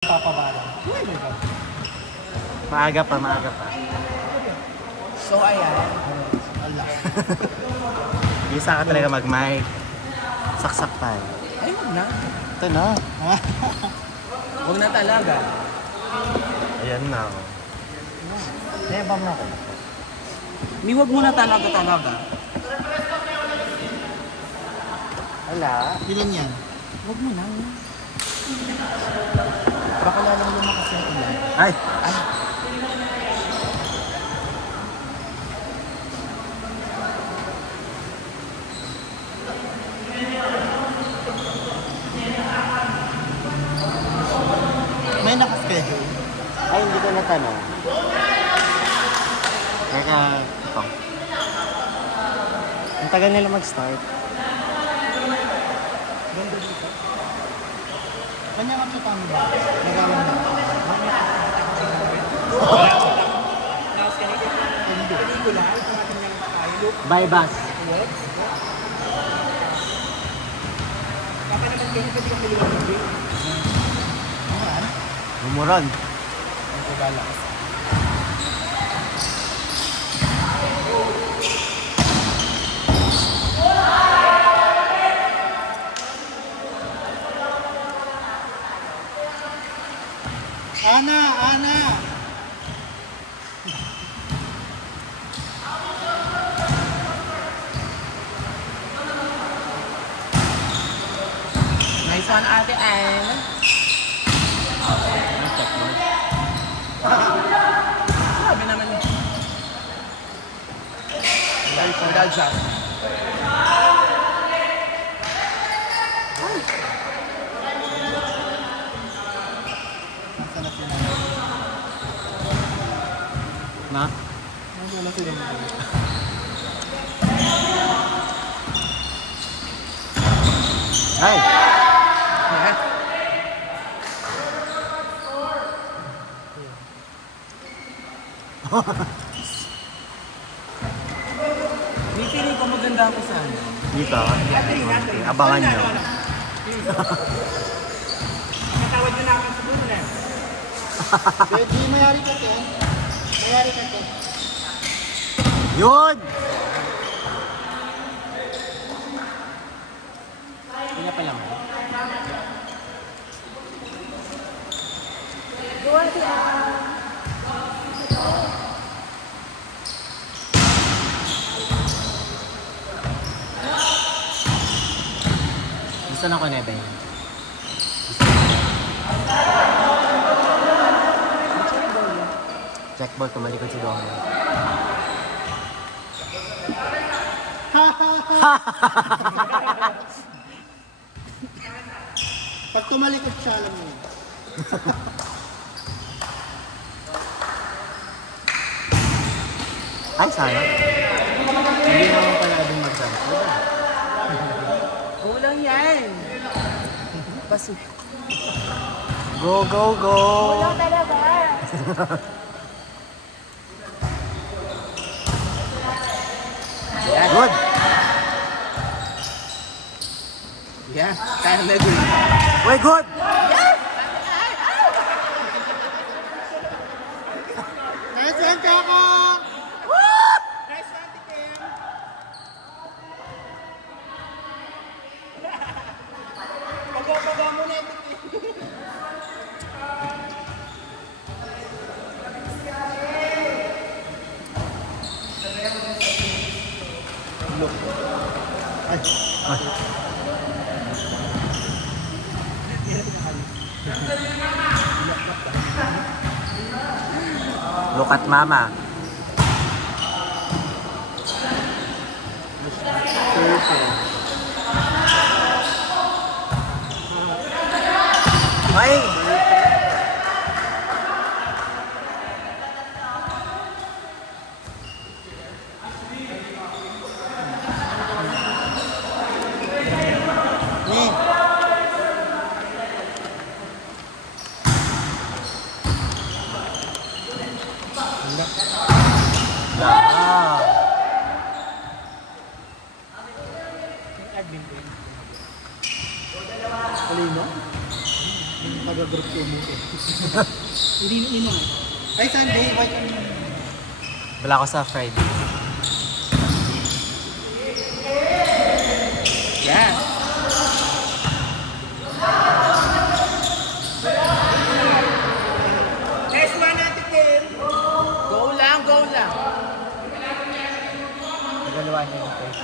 Papabaran. Oh my God. Maaga pa, maaga pa. So, ayan. Allah. Isa ka talaga mag-mic. Saksak pa eh. Ay, huwag na. Ito na. Huwag na talaga. Ayan na ako. Nebang na ako. Mi, huwag mo na talaga. Wala. Ilan yan? Huwag mo na. Baka lalong lumakas yung ulan. Ay! Ay. May nakaschedule. Ay, hindi ko natanong. Teka, ito. Ang tagal nila mag-start. Ganda dito. Kanya ka sa tama ba? Nagawa na. By bus. Lumuran. Ang kagala. Ana! Nice one, Ate Anne. Sabi naman yun. Dahil siya. Na? Wala sila mo. Ay! May feeling ko maganda ako sa ano. Dito. Okay, abangan nyo. Natawad nyo na ako sa buto na. Pwede mayari ka te. Mayari ka te. Yun! Kanya pa lang. Gusto na ko na ba yun? Check ball, tumalikod si Donald. Pag tumalikod siya, alam mo. Ay, sayang. Hindi naman pala din mag-jump. Kulang yan. Baso. Go, go, go! Wala talaga. Good! Yeah, kaya na good. Way good! Nice one, Kako! Nice one, Tikim! Pagaw mo na ito, Tikim. Look at mama. Ay! Yeah. Alino? Mag-group team mo. Hindi. Ay, Sunday, white and Wala ako sa Friday. yeah. Next one natin din. Go lang. Nagalawa niya yung 13.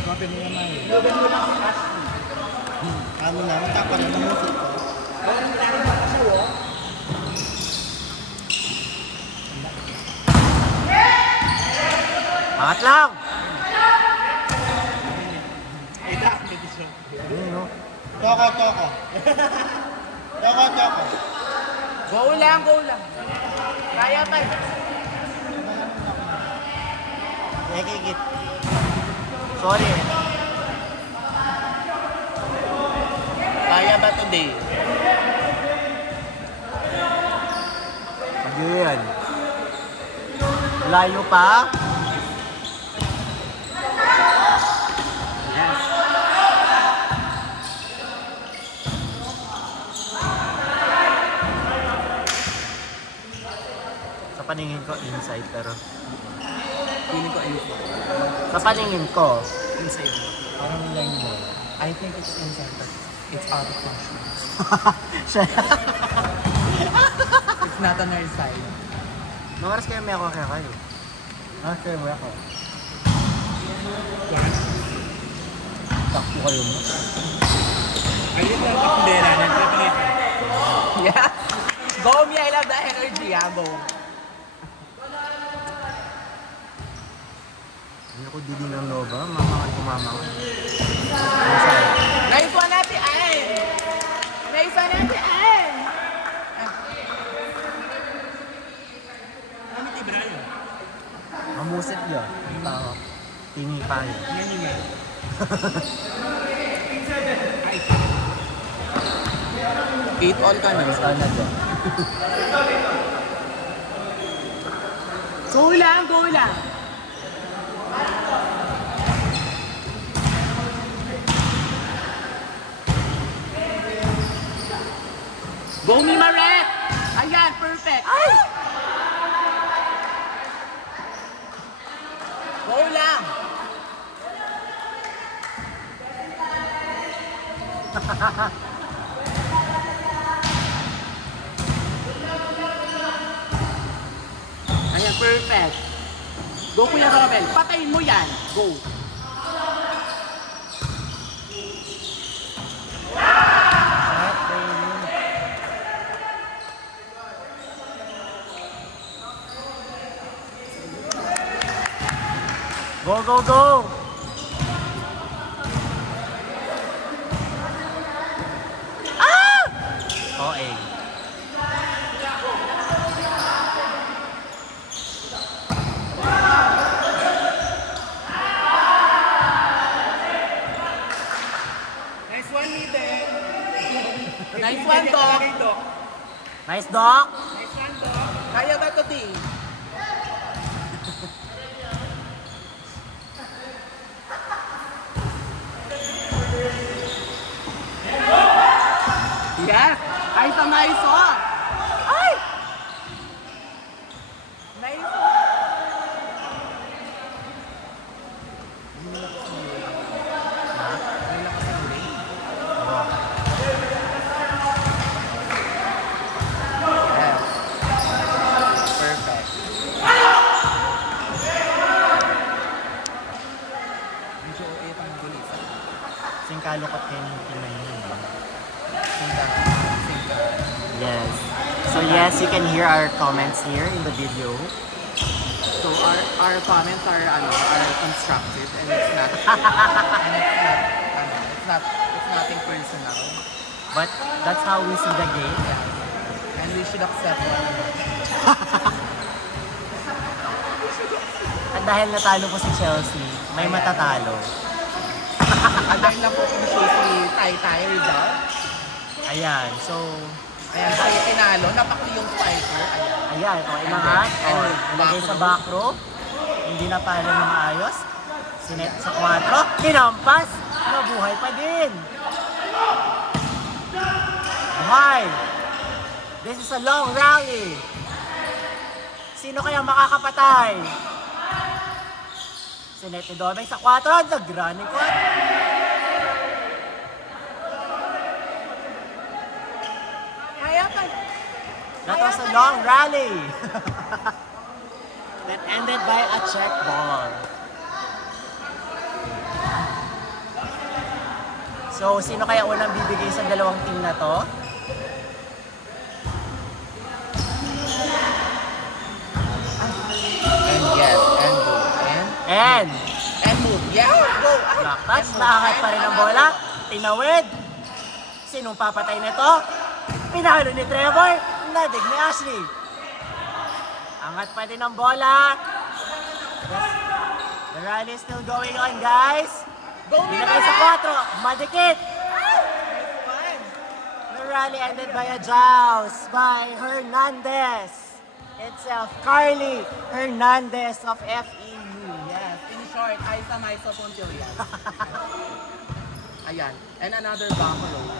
Kapin mo naman. Logan mo lang si Ashley. Ano na, matapa na ng musik. Walang nilarin mo kasi wo. Angat lang! Ita, medisyon. Ayun, no? Toko. Go lang. Kaya pa. Nakikigit. Sorry. Kaya ba today? Again. Layo pa. Yes. Sa paningin ko, inside, pero... Feeling ko ayun. Sa paningin ko, Inside. parang line mo. I think it's inside, but it's out of control. Siya. It's not on our side. Mga oras kayo may ako kaya kayo. Kayo may ako. Takpo kayo mo. Ayun lang ako dera. Yeah. Go me, I love the energy. Go. Hindi ako didi ng Nova. Mamangan kumama ko. Nice one natin, ay. Ano kay Brian? Mamusit yun. Tao. Tingi pa yun. Yan yung man. 8 all ka na. Basta na dyan. Go lang. Go me, Maret! Ayan, perfect. Ay! Go lang. Ayan, perfect. Go, Kuya Robel. Patayin mo yan. Go. Go! Ah! Okay. Nice one, Mide. Nice one, Doc. Nice, Doc! Nice one, Doc. Kaya ba ito, T? Yes! Ay, sa nice one! Ay! Nice one! Yes. Perfect. Medyo okay pang gulis. Singkalokot kayo ng tingnan nyo. Sinta. Yes. So yes, you can hear our comments here in the video. So our comments are constructive and it's not it's nothing personal. But that's how we see the game. And we should accept it. At dahil natalo po si Chelsea, may matatalo. At dahil na po kung siya si Tay result. Ayan, so... Ayan, siya yung tinalo, napakli yung striker. Ayan. Ayan, okay inangat. Ilagay sa back row. Hindi na pala na maayos. Sinet sa 4. Kinampas. Nabuhay pa din. My! This is a long rally. Sino kaya makakapatay? Si Nete Domay sa 4, nag-running 4. That was a long rally. That ended by a check ball. So, sino kaya unang bibigay sa dalawang team na to? And yes, and go. And move. Yeah, go. Black touch, nakakat pa rin ang bola. Tinawid. Sinong papatay nito? Pinalo ni Trevor. Nadig ni Ashley. Angat pa din ang bola. Yes. The rally is still going on, guys. Binagay sa 4. Madikit. The rally ended by a joust by Hernandez. Itself, Carly Hernandez of FEU. Yes, in short, Aiza Maisa Pontilian. Ayan. And another buffalo.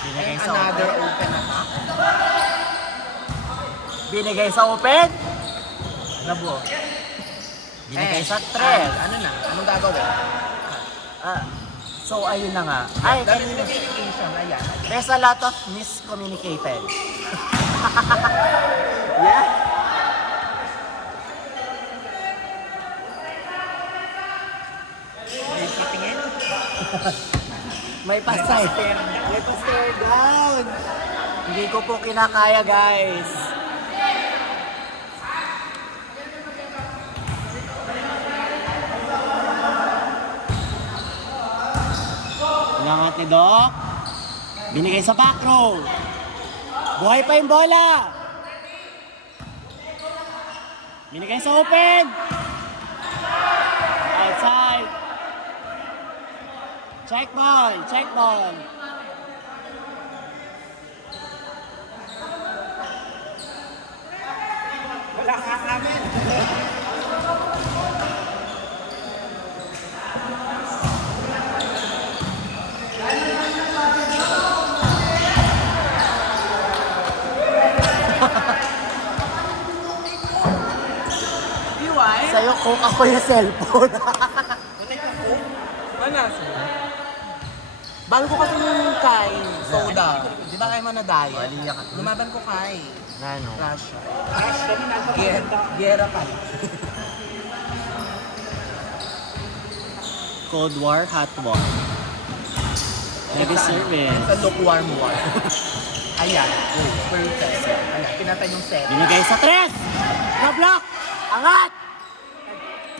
Binigay And sa another open. open attack. Binigay sa open. Labo. Binigay sa 3. Ano na? Anong gagawin? So, ayun na nga. Ay, The kanina. miscommunication. Ayan. There's a lot of miscommunicated. Yeah. Are you keeping it? May pasay. May pa-stare down. Hindi ko po kinakaya, guys. Inangat ni Doc. Binigay sa back row. Buhay pa yung bola. Binigay sa open. Outside. Check ball. Check ball. Wala ka amin. Sa'yo kung ako yung cellphone. Ano? Bago ko kasi yung kay soda. Di ba kayo manadaya? Maliya ka. Lumaban ko kay Nano? Russia. Gera ka. Cold War, Hot War. Heavy service. Sa lukewarm war. Ayan. Oh, perfect. Ayan, pinatay yung set. Binigay sa 3! Na-block! Angat!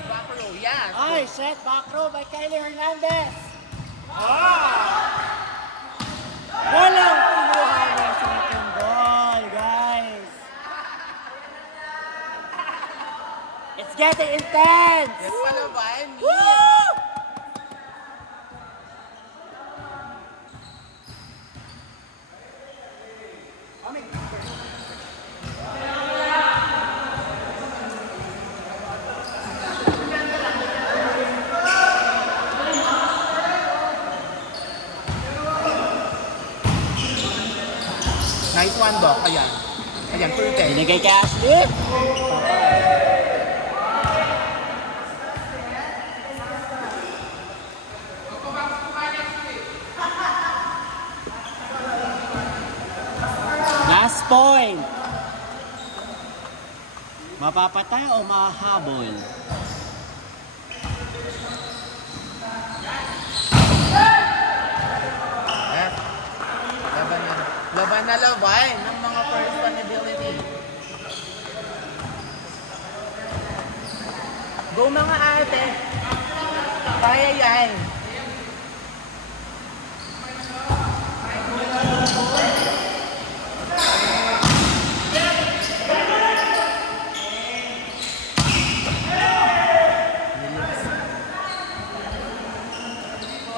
Back row, yes. Ay, set back row by Kylie Hernandez. Walang kumuha ng second goal, guys. It's getting intense. Yes, palaban. Woo! Nice one, Doc. Ayan. Ayan, perfect. Binigay kay Ashley. Last point. Mapapatay o mahabol? Yes. Laban na. Laban na laban ng mga personality. Go mga ate. Kaya yan.